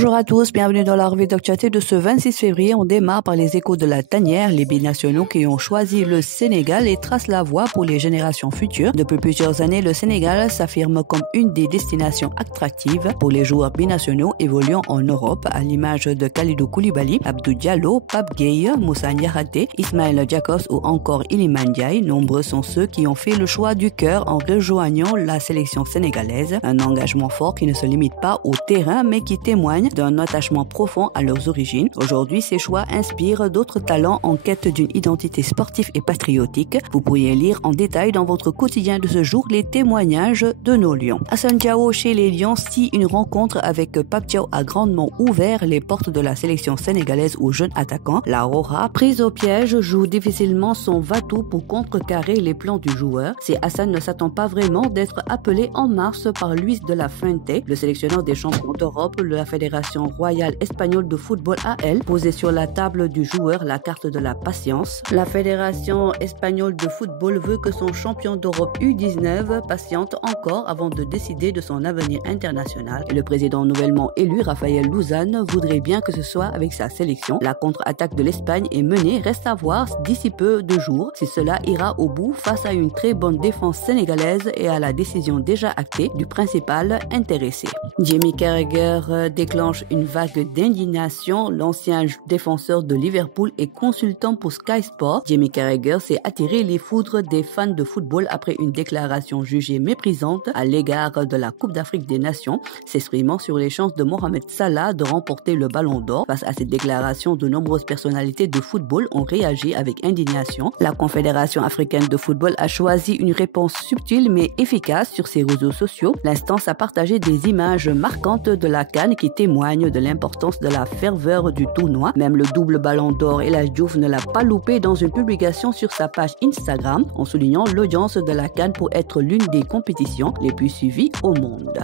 Bonjour à tous, bienvenue dans la revue d'actualité de ce 26 février. On démarre par les échos de la tanière, les binationaux qui ont choisi le Sénégal et tracent la voie pour les générations futures. Depuis plusieurs années, le Sénégal s'affirme comme une des destinations attractives pour les joueurs binationaux évoluant en Europe, à l'image de Kalidou Koulibaly, Abdou Diallo, Pape Gueye, Moussa Niakhaté, Ismaël Jakobs ou encore Iliman Ndiaye. Nombreux sont ceux qui ont fait le choix du cœur en rejoignant la sélection sénégalaise. Un engagement fort qui ne se limite pas au terrain mais qui témoigne d'un attachement profond à leurs origines. Aujourd'hui, ces choix inspirent d'autres talents en quête d'une identité sportive et patriotique. Vous pourriez lire en détail dans votre quotidien de ce jour les témoignages de nos lions. Assane Diao chez les Lions, si une rencontre avec Pape Diao a grandement ouvert les portes de la sélection sénégalaise aux jeunes attaquants. La Roja, prise au piège, joue difficilement son va-tout pour contrecarrer les plans du joueur. Si Assane ne s'attend pas vraiment d'être appelé en mars par Luis de la Fuente, le sélectionneur des champions d'Europe, de la Fédération royale espagnole de football AL, posait sur la table du joueur la carte de la patience. La Fédération espagnole de football veut que son champion d'Europe U19 patiente encore avant de décider de son avenir international. Et le président nouvellement élu, Raphaël Luzán, voudrait bien que ce soit avec sa sélection. La contre-attaque de l'Espagne est menée, reste à voir d'ici peu de jours si cela ira au bout face à une très bonne défense sénégalaise et à la décision déjà actée du principal intéressé. Jamie Carragher déclenche une vague d'indignation. L'ancien défenseur de Liverpool et consultant pour Sky Sports, Jamie Carragher s'est attiré les foudres des fans de football après une déclaration jugée méprisante à l'égard de la Coupe d'Afrique des Nations, s'exprimant sur les chances de Mohamed Salah de remporter le Ballon d'Or. Face à cette déclaration, de nombreuses personnalités de football ont réagi avec indignation. La Confédération africaine de football a choisi une réponse subtile mais efficace sur ses réseaux sociaux. L'instance a partagé des images marquantes de la CAN qui témoignent de l'importance de la ferveur du tournoi. Même le double Ballon d'Or El Hadji Diouf ne l'a pas loupé dans une publication sur sa page Instagram en soulignant l'audience de la CAN pour être l'une des compétitions les plus suivies au monde.